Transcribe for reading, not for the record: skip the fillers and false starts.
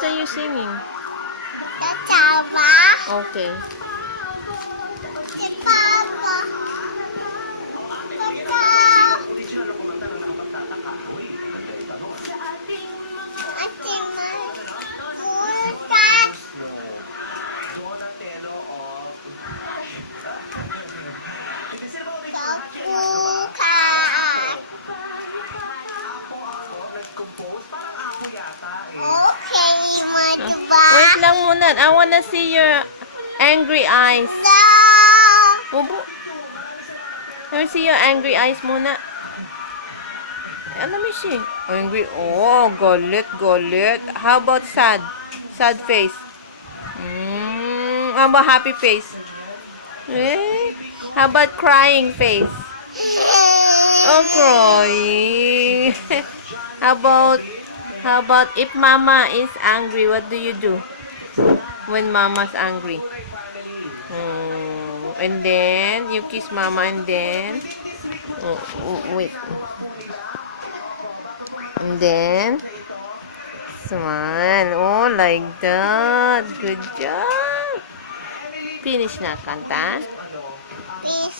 What are you singing? Tatawa. Okay. Si Papa. Ate Butas. Okay, Maduba. Wait lang muna. I wanna see your angry eyes. Ubo. Let me see your angry eyes muna. Let me see. Angry. Oh, galit, galit. How about sad? Sad face. How about happy face? Eh? How about crying face? Oh, crying. How about if mama is angry, what do you do when mama's angry? And then you kiss mama and then wait. And then smile. Oh, like that. Good job. Finish na kanta.